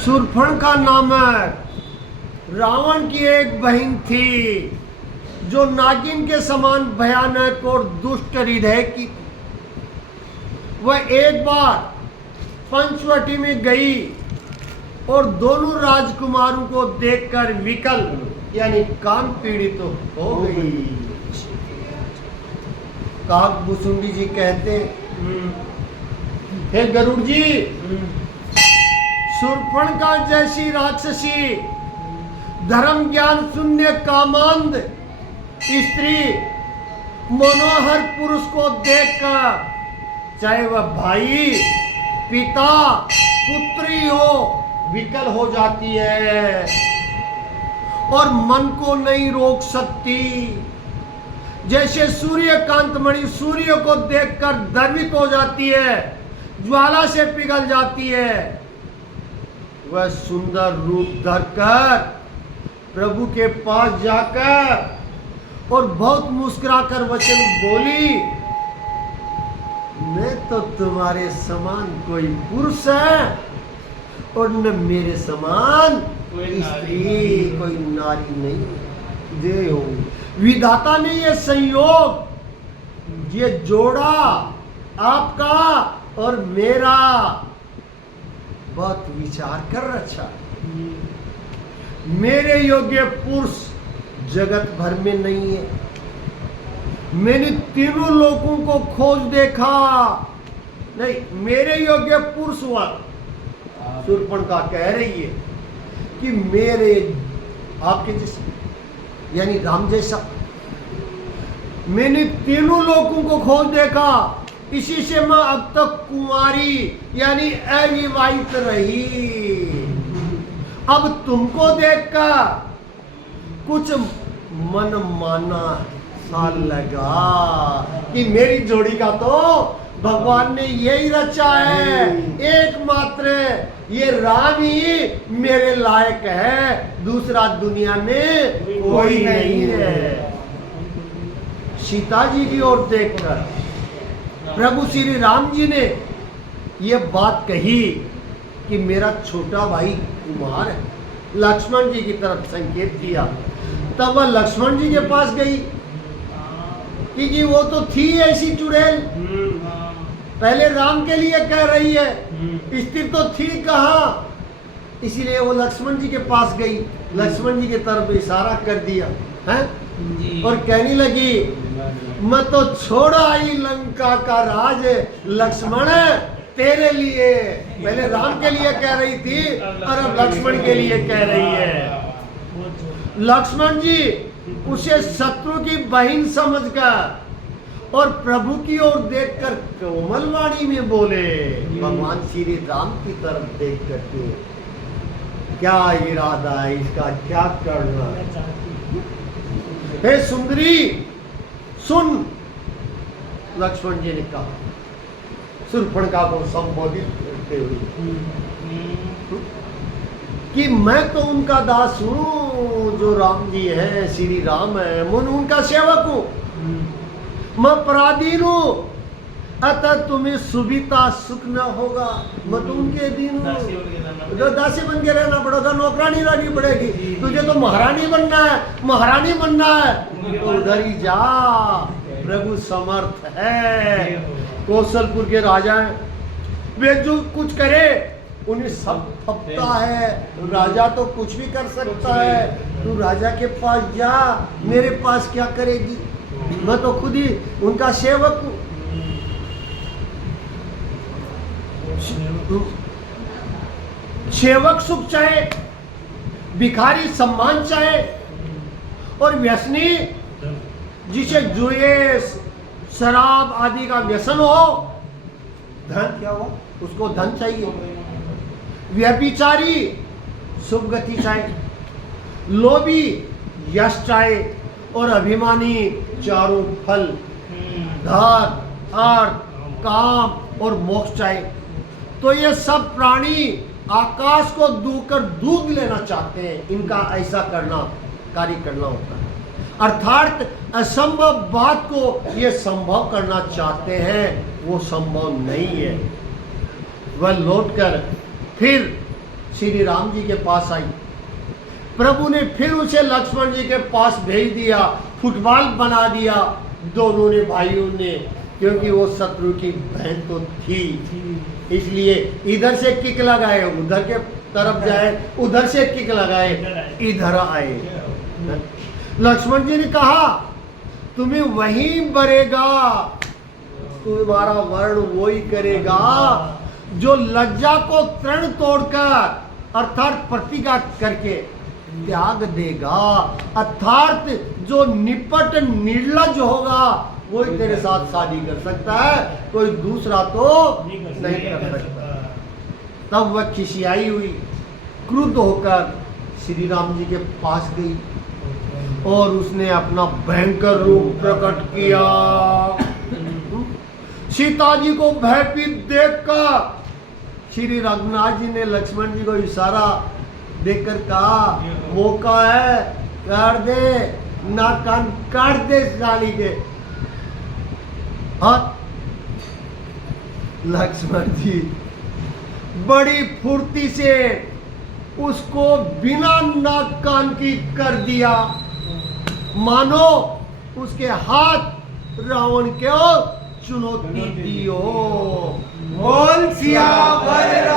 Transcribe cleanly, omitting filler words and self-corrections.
शूर्पणखा नामक रावण की एक बहन थी जो नागिन के समान भयानक और दुष्ट हृदय की। वह एक बार पंचवटी में गई और दोनों राजकुमारों को देखकर विकल यानी काम पीड़ित हो गई। काकभूषुंडी जी कहते, हे गरुड़ जी, शूर्पणखा जैसी राक्षसी धर्म ज्ञान शून्य कामांध स्त्री मनोहर पुरुष को देखकर चाहे वह भाई पिता पुत्री हो विकल हो जाती है और मन को नहीं रोक सकती। जैसे सूर्यकांत मणि सूर्य को देखकर द्रवित हो जाती है, ज्वाला से पिघल जाती है, वह सुंदर रूप धरकर प्रभु के पास जाकर और बहुत मुस्कुराकर वचन बोली, मैं तो तुम्हारे समान कोई पुरुष है और न मेरे समान स्त्री कोई नारी नहीं। जय हो विधाता ने ये संयोग ये जोड़ा आपका और मेरा, बहुत विचार कर रचा। मेरे योग्य पुरुष जगत भर में नहीं है। मैंने तीनों लोगों को खोज देखा, नहीं मेरे योग्य पुरुष हुआ। शूर्पणखा कह रही है कि मेरे आपके जैसे यानी राम जैसा मैंने तीनों लोगों को खोज देखा, इसी से मैं अब तक कुंवारी यानी अविवाहित रही। अब तुमको देखकर कुछ मन माना सा लगा कि मेरी जोड़ी का तो भगवान ने यही रचा है, एकमात्र ये राम ही मेरे लायक है, दूसरा दुनिया में कोई नहीं है। सीता जी की ओर देखकर प्रभु श्री राम जी ने ये बात कही कि मेरा छोटा भाई कुमार है, लक्ष्मण जी की तरफ संकेत किया। तब वह लक्ष्मण जी के पास गई कि वो तो थी ऐसी चुड़ैल, पहले राम के लिए कह रही है, स्त्री तो थी कहाँ, इसीलिए वो लक्ष्मण जी के पास गई, लक्ष्मण जी की तरफ इशारा कर दिया है और कहने लगी, मैं तो छोड़ आई लंका का राज लक्ष्मण तेरे लिए। पहले राम के लिए कह रही थी और अब लक्ष्मण के लिए कह रही है। लक्ष्मण जी उसे शत्रु की बहन समझकर और प्रभु की ओर देखकर कोमल वाणी में बोले, भगवान श्री राम की तरफ देख करके, क्या इरादा है इसका, क्या करना। हे सुंदरी सुन, लक्ष्मण जी ने कहा शूर्पणखा को संबोधित करते हुए कि मैं तो उनका दास हूँ, जो राम जी है, श्री राम है, मैं उनका सेवक हूँ, मैं पराधीन हूँ, अतः तुम्हें सुविधा सुख न होगा। मैं तो उनके अधीन हूँ, जो दासी बन के रहना पड़ेगा, नौकरानी रहनी पड़ेगी। तुझे तो महारानी बनना है, महारानी बनना है तो उधर ही जा, प्रभु समर्थ है। कौशलपुर के राजा हैं, वे जो कुछ करे उन्हें सब फपता है। राजा तो कुछ भी कर सकता है, तू राजा के पास जा, मेरे पास क्या करेगी, मैं तो खुद ही उनका सेवक हूँ। सेवक सुख चाहे, भिखारी सम्मान चाहे और व्यसनी जिसे जुए शराब आदि का व्यसन हो, धन क्या हो, उसको धन चाहिए। व्यभिचारी शुभ गति चाहे, लोभी यश चाहे और अभिमानी चारों फल धन अर्थ काम और मोक्ष चाहे। तो ये सब प्राणी आकाश को दूकर दूध लेना चाहते हैं, इनका ऐसा करना कार्य करना होता है। अर्थात असंभव बात को ये संभव करना चाहते हैं, वो संभव नहीं है। वह लौटकर फिर श्री राम जी के पास आई। प्रभु ने फिर उसे लक्ष्मण जी के पास भेज दिया, फुटबॉल बना दिया दोनों ने, भाइयों ने, क्योंकि वो शत्रु की बहन तो थी, इसलिए इधर से किक लगाए उधर के तरफ जाए, उधर से किक लगाए इधर आए। लक्ष्मण जी ने कहा तुम्हें वहीं मरेगा, तुम्हारा वर्ण वही करेगा जो लज्जा को तृण तोड़कर अर्थात प्रतिज्ञा करके त्याग देगा, अर्थात जो निपट निर्लज होगा वही तेरे साथ शादी कर सकता है, कोई दूसरा तो नहीं कर सकता। तब वह खिसियाई हुई, क्रुद्ध होकर श्री राम जी के पास गई और उसने अपना भयंकर रूप प्रकट किया। सीता जी को भयभीत देखकर श्री रघुनाथ जी ने लक्ष्मण जी को इशारा देकर कहा मौका है, कर दे, ना कान काट दे साली के। और लक्ष्मण जी बड़ी फुर्ती से उसको बिना नाक कान की कर दिया, मानो उसके हाथ रावण को चुनौती दी हो। बोल सियावर